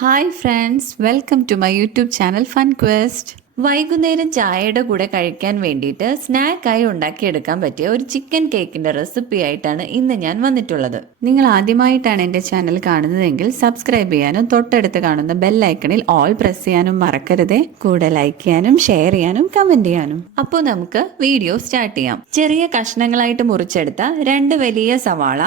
Hi friends, welcome to my YouTube channel Fun Quest. വൈകുന്നേരം ചായയുടെ കൂടെ കഴിക്കാൻ വേണ്ടിയിട്ട് സ്നാക്കായി ഉണ്ടാക്കിയെടുക്കാൻ പറ്റിയ ഒരു ചിക്കൻ കേക്കിന്റെ റെസിപ്പി ആയിട്ടാണ് ഇന്ന് ഞാൻ വന്നിട്ടുള്ളത്. നിങ്ങൾ ആദ്യമായിട്ടാണ് എൻ്റെ ചാനൽ കാണുന്നതെങ്കിൽ സബ്സ്ക്രൈബ് ചെയ്യാനും തൊട്ടടുത്ത് കാണുന്ന ബെൽ ഐക്കണിൽ ഓൾ പ്രസ് ചെയ്യാനും മറക്കരുതേ. കൂടെ ലൈക്ക് ചെയ്യാനും ഷെയർ ചെയ്യാനും കമന്റ് ചെയ്യാനും. അപ്പോൾ നമുക്ക് വീഡിയോ സ്റ്റാർട്ട് ചെയ്യാം. ചെറിയ കഷ്ണങ്ങളായിട്ട് മുറിച്ചെടുത്ത 2 വലിയ സവാള,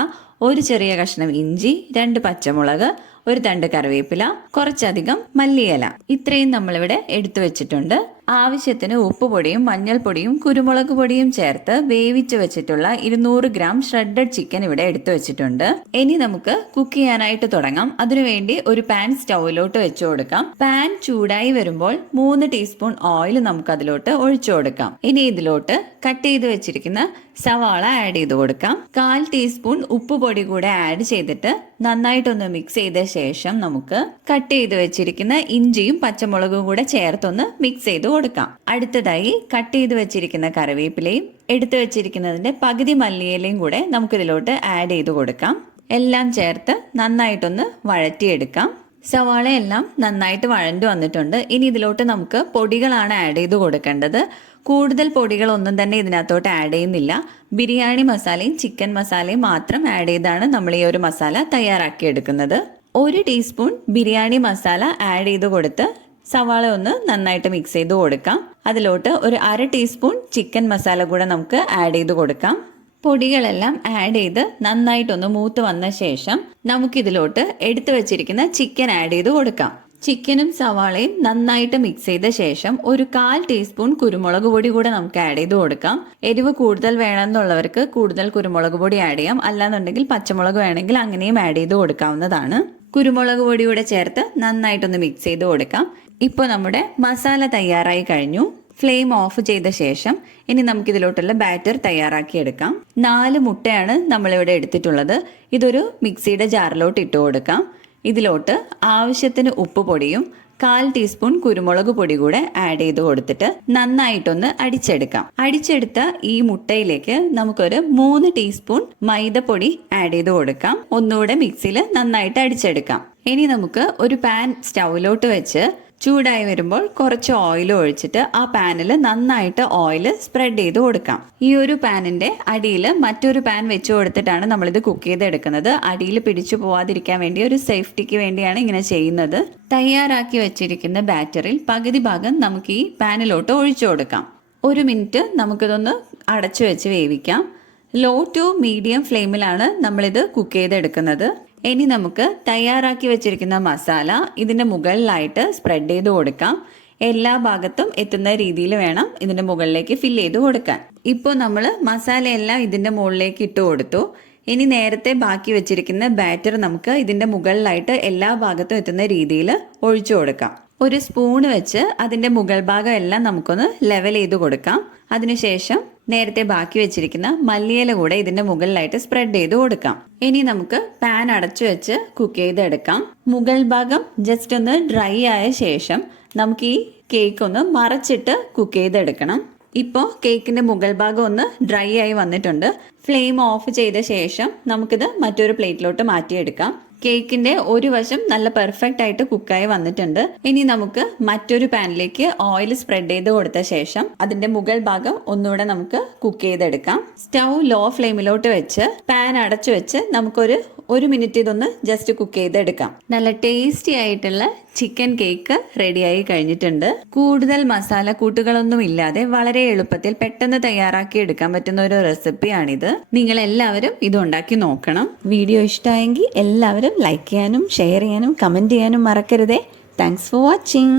ഒരു ചെറിയ കഷ്ണം ഇഞ്ചി, 2 പച്ചമുളക്, ഒരു തണ്ട് കറിവേപ്പില, കുറച്ചധികം മല്ലിയില, ഇത്രയും നമ്മളിവിടെ എടുത്തു വെച്ചിട്ടുണ്ട്. ആവശ്യത്തിന് ഉപ്പുപൊടിയും മഞ്ഞൾപ്പൊടിയും കുരുമുളക് പൊടിയും ചേർത്ത് വേവിച്ച് വെച്ചിട്ടുള്ള 200 ഗ്രാം ഷ്രെഡഡ് ചിക്കൻ ഇവിടെ എടുത്തു വെച്ചിട്ടുണ്ട്. ഇനി നമുക്ക് കുക്ക് ചെയ്യാനായിട്ട് തുടങ്ങാം. അതിനുവേണ്ടി ഒരു പാൻ സ്റ്റൗവിലോട്ട് വെച്ചു കൊടുക്കാം. പാൻ ചൂടായി വരുമ്പോൾ 3 ടീസ്പൂൺ ഓയിൽ നമുക്ക് അതിലോട്ട് ഒഴിച്ചു കൊടുക്കാം. ഇനി ഇതിലോട്ട് കട്ട് ചെയ്ത് വെച്ചിരിക്കുന്ന സവാള ആഡ് ചെയ്ത് കൊടുക്കാം. 1/4 ടീസ്പൂൺ ഉപ്പുപൊടി കൂടെ ആഡ് ചെയ്തിട്ട് നന്നായിട്ടൊന്ന് മിക്സ് ചെയ്ത ശേഷം നമുക്ക് കട്ട് ചെയ്ത് വെച്ചിരിക്കുന്ന ഇഞ്ചിയും പച്ചമുളകും കൂടെ ചേർത്തൊന്ന് മിക്സ് ചെയ്ത് കൊടുക്കാം. അടുത്തതായി കട്ട് ചെയ്ത് വെച്ചിരിക്കുന്ന കറിവേപ്പിലയും എടുത്തു വെച്ചിരിക്കുന്നതിന്റെ പകുതി മല്ലിയിലയും കൂടെ നമുക്കിതിലോട്ട് ആഡ് ചെയ്ത് കൊടുക്കാം. എല്ലാം ചേർത്ത് നന്നായിട്ടൊന്ന് വഴറ്റിയെടുക്കാം. സവാളയെല്ലാം നന്നായിട്ട് വഴണ്ടു വന്നിട്ടുണ്ട്. ഇനി ഇതിലോട്ട് നമുക്ക് പൊടികളാണ് ആഡ് ചെയ്ത് കൊടുക്കേണ്ടത്. കൂടുതൽ പൊടികളൊന്നും തന്നെ ഇതിനകത്തോട്ട് ആഡ് ചെയ്യുന്നില്ല. ബിരിയാണി മസാലയും ചിക്കൻ മസാലയും മാത്രം ആഡ് ചെയ്താണ് നമ്മൾ ഈ ഒരു മസാല തയ്യാറാക്കിയെടുക്കുന്നത്. 1 ടീസ്പൂൺ ബിരിയാണി മസാല ആഡ് ചെയ്ത് കൊടുത്ത് സവാള ഒന്ന് നന്നായിട്ട് മിക്സ് ചെയ്ത് കൊടുക്കാം. അതിലോട്ട് ഒരു 1/2 ടീസ്പൂൺ ചിക്കൻ മസാല കൂടെ നമുക്ക് ആഡ് ചെയ്ത് കൊടുക്കാം. പൊടികളെല്ലാം ആഡ് ചെയ്ത് നന്നായിട്ടൊന്ന് മൂത്ത് വന്ന ശേഷം നമുക്കിതിലോട്ട് എടുത്തു വെച്ചിരിക്കുന്ന ചിക്കൻ ആഡ് ചെയ്ത് കൊടുക്കാം. ചിക്കനും സവാളയും നന്നായിട്ട് മിക്സ് ചെയ്ത ശേഷം ഒരു 1/4 ടീസ്പൂൺ കുരുമുളക് പൊടി കൂടെ നമുക്ക് ആഡ് ചെയ്ത് കൊടുക്കാം. എരിവ് കൂടുതൽ വേണമെന്നുള്ളവർക്ക് കൂടുതൽ കുരുമുളക് പൊടി ആഡ് ചെയ്യാം. അല്ലാന്നുണ്ടെങ്കിൽ പച്ചമുളക് വേണമെങ്കിൽ അങ്ങനെയും ആഡ് ചെയ്ത് കൊടുക്കാവുന്നതാണ്. കുരുമുളക് പൊടി കൂടെ ചേർത്ത് നന്നായിട്ടൊന്ന് മിക്സ് ചെയ്ത് കൊടുക്കാം. ഇപ്പോൾ നമ്മുടെ മസാല തയ്യാറായി കഴിഞ്ഞു. ഫ്ലെയിം ഓഫ് ചെയ്ത ശേഷം ഇനി നമുക്കിതിലോട്ടുള്ള ബാറ്റർ തയ്യാറാക്കിയെടുക്കാം. 4 മുട്ടയാണ് നമ്മളിവിടെ എടുത്തിട്ടുള്ളത്. ഇതൊരു മിക്സിയുടെ ജാറിലോട്ട് ഇട്ട് കൊടുക്കാം. ഇതിലോട്ട് ആവശ്യത്തിന് ഉപ്പ് പൊടിയും 1/4 ടീസ്പൂൺ കുരുമുളക് പൊടി കൂടെ ആഡ് ചെയ്ത് കൊടുത്തിട്ട് നന്നായിട്ടൊന്ന് അടിച്ചെടുക്കാം. അടിച്ചെടുത്ത ഈ മുട്ടയിലേക്ക് നമുക്കൊരു 3 ടീസ്പൂൺ മൈദപ്പൊടി ആഡ് ചെയ്ത് കൊടുക്കാം. ഒന്നുകൂടെ മിക്സിയിൽ നന്നായിട്ട് അടിച്ചെടുക്കാം. ഇനി നമുക്ക് ഒരു പാൻ സ്റ്റൗവിലോട്ട് വെച്ച് ചൂടായി വരുമ്പോൾ കുറച്ച് ഓയിൽ ഒഴിച്ചിട്ട് ആ പാനിൽ നന്നായിട്ട് ഓയിൽ സ്പ്രെഡ് ചെയ്ത് കൊടുക്കാം. ഈ ഒരു പാനിന്റെ അടിയിൽ മറ്റൊരു പാൻ വെച്ച് കൊടുത്തിട്ടാണ് നമ്മളിത് കുക്ക് ചെയ്തെടുക്കുന്നത്. അടിയിൽ പിടിച്ചു പോവാതിരിക്കാൻ വേണ്ടി ഒരു സേഫ്റ്റിക്ക് വേണ്ടിയാണ് ഇങ്ങനെ ചെയ്യുന്നത്. തയ്യാറാക്കി വെച്ചിരിക്കുന്ന ബാറ്ററിൽ പകുതി ഭാഗം നമുക്ക് ഈ പാനിലോട്ട് ഒഴിച്ചു കൊടുക്കാം. 1 മിനിറ്റ് നമുക്കിതൊന്ന് അടച്ചു വെച്ച് വേവിക്കാം. ലോ ടു മീഡിയം ഫ്ലെയിമിലാണ് നമ്മളിത് കുക്ക് ചെയ്തെടുക്കുന്നത്. ഇനി നമുക്ക് തയ്യാറാക്കി വെച്ചിരിക്കുന്ന മസാല ഇതിന്റെ മുകളിലായിട്ട് സ്പ്രെഡ് ചെയ്ത് കൊടുക്കാം. എല്ലാ ഭാഗത്തും എത്തുന്ന രീതിയിൽ വേണം ഇതിന്റെ മുകളിലേക്ക് ഫില്ല് ചെയ്ത് കൊടുക്കാൻ. ഇപ്പോൾ നമ്മൾ മസാലയെല്ലാം ഇതിന്റെ മുകളിലേക്ക് ഇട്ട് കൊടുത്തു. ഇനി നേരത്തെ ബാക്കി വെച്ചിരിക്കുന്ന ബാറ്റർ നമുക്ക് ഇതിന്റെ മുകളിലായിട്ട് എല്ലാ ഭാഗത്തും എത്തുന്ന രീതിയിൽ ഒഴിച്ചു കൊടുക്കാം. ഒരു സ്പൂൺ വെച്ച് അതിന്റെ മുകൾ ഭാഗം എല്ലാം നമുക്കൊന്ന് ലെവൽ ചെയ്ത് കൊടുക്കാം. അതിനുശേഷം നേരത്തെ ബാക്കി വെച്ചിരിക്കുന്ന മല്ലിയില കൂടെ ഇതിന്റെ മുകളിലായിട്ട് സ്പ്രെഡ് ചെയ്ത് കൊടുക്കാം. ഇനി നമുക്ക് പാൻ അടച്ചു വെച്ച് കുക്ക് ചെയ്തെടുക്കാം. മുകൾ ഭാഗം ജസ്റ്റ് ഒന്ന് ഡ്രൈ ആയ ശേഷം നമുക്ക് ഈ കേക്ക് ഒന്ന് മറച്ചിട്ട് കുക്ക് ചെയ്തെടുക്കണം. ഇപ്പോൾ കേക്കിന്റെ മുകൾ ഭാഗം ഒന്ന് ഡ്രൈ ആയി വന്നിട്ടുണ്ട്. ഫ്ലെയിം ഓഫ് ചെയ്ത ശേഷം നമുക്കിത് മറ്റൊരു പ്ലേറ്റിലോട്ട് മാറ്റിയെടുക്കാം. കേക്കിന്റെ ഒരു വശം നല്ല പെർഫെക്റ്റ് ആയിട്ട് കുക്കായി വന്നിട്ടുണ്ട്. ഇനി നമുക്ക് മറ്റൊരു പാനിലേക്ക് ഓയിൽ സ്പ്രെഡ് ചെയ്ത് കൊടുത്ത ശേഷം അതിന്റെ മുകൾ ഭാഗം ഒന്നുകൂടെ നമുക്ക് കുക്ക് ചെയ്തെടുക്കാം. സ്റ്റൗ ലോ ഫ്ലെയിമിലോട്ട് വെച്ച് പാൻ അടച്ചു വെച്ച് നമുക്കൊരു 1 മിനിറ്റ് ഇതൊന്ന് ജസ്റ്റ് കുക്ക് ചെയ്തെടുക്കാം. നല്ല ടേസ്റ്റി ആയിട്ടുള്ള ചിക്കൻ കേക്ക് റെഡിയായി കഴിഞ്ഞിട്ടുണ്ട്. കൂടുതൽ മസാല കൂട്ടുകളൊന്നും ഇല്ലാതെ വളരെ എളുപ്പത്തിൽ പെട്ടെന്ന് തയ്യാറാക്കി എടുക്കാൻ പറ്റുന്ന ഒരു റെസിപ്പിയാണിത്. നിങ്ങൾ എല്ലാവരും ഇത് ഉണ്ടാക്കി നോക്കണം. വീഡിയോ ഇഷ്ടമായെങ്കിൽ എല്ലാവരും ലൈക്ക് ചെയ്യാനും ഷെയർ ചെയ്യാനും കമന്റ് ചെയ്യാനും മറക്കരുതേ. Thanks for watching.